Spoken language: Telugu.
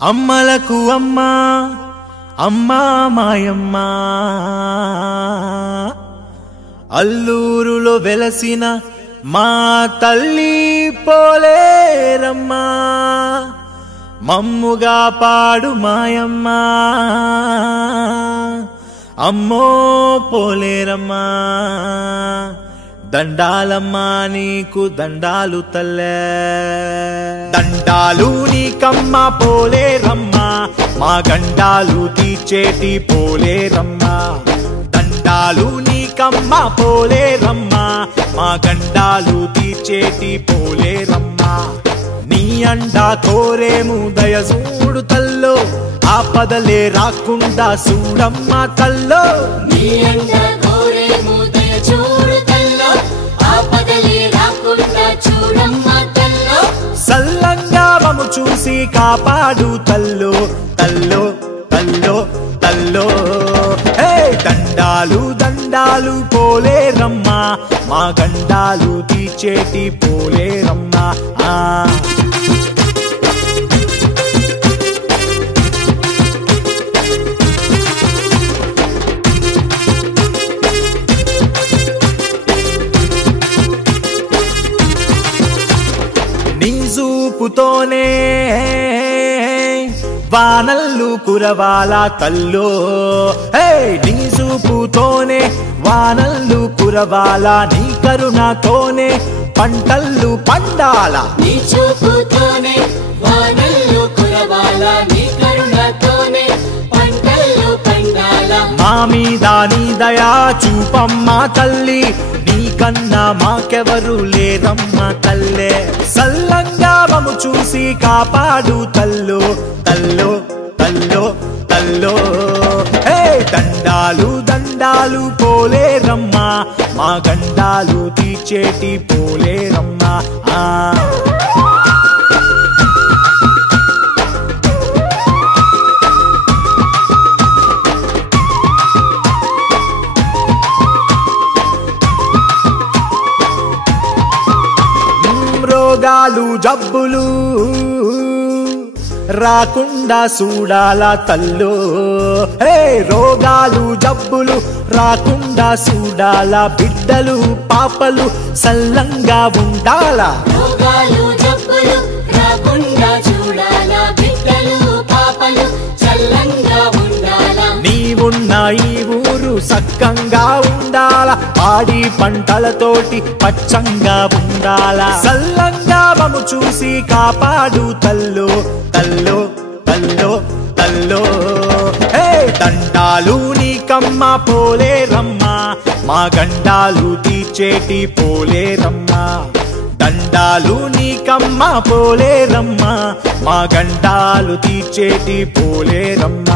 అమ్మలకు అమ్మా అమ్మా మాయమ్మ అల్లూరులో వెలసిన మా తల్లి పోలేరమ్మ మమ్ముగా పాడు మాయమ్మ అమ్మో పోలేరమ్మ దండాలమ్మా నీకు దండాలు తల్లే దండాలు నీకమ్మ పోలేరమ్మ మా గండాలు తీర్చేటి పోలేరమ్మ దండాలు నీకమ్మ పోలేరమ్మ మా గండాలు తీర్చేటి పోలేరమ్మ నీ అండా కోరేము దయ చూడు తల్లో ఆపదలే రాకుండా చూడమ్మ తల్లో నీ అండా కోరేము దయ చూడు తల్లో ఆపదలే రాకుండా చూడమ్మ తల్లో సల్లంగా మము చూసి కాపాడు తల్లో తల్లో తల్లో తల్లో హే దండాలు దండాలు పోలేరమ్మ మా గండాలు తీర్చేటి పోలేరమ్మ నిజూపుతోనే వానల్లు కురవాల తల్లో హే నిజూపుతోనే వానల్లు కురవాల నీ కరుణతోనే పంటల్లు పండాల నీ చూపుతోనే వానల్లు కురవాల నీ కరుణతోనే పంటల్లు పండాల మా మీద నీ దయా చూపమ్మ తల్లి నీకన్నా మాకెవరు లేరమ్మ తల్లే సల్లంగా మము చూసి కాపాడు తల్లో తల్లో తల్లో తల్లో హే దండాలు దండాలు పోలేరమ్మ మా గండాలు తీర్చేటి పోలేరమ్మ రోగాలు జబ్బులు రాకుండా చూడాల తల్లో హే రోగాలు జబ్బులు రాకుండా చూడాల బిడ్డలు పాపలు సల్లంగా ఉండాల రోగాలు జబ్బులు రాకుండా చూడాల బిడ్డలు పాపలు చల్లంగా ఉండాల నీవున్న ఈ ఊరు సక్కంగా ఉండాల పాడి పంటలతోటి పచ్చంగా ఉండాల సల్లంగా మము చూసి కాపాడు తల్లో తల్లో తల్లో తల్లో హే దండాలు నీకమ్మ పోలేరమ్మ మా గండాలు తీర్చేటి పోలేరమ్మ దండాలు నీకమ్మ పోలేరమ్మ మా గండాలు తీర్చేటి పోలేరమ్మ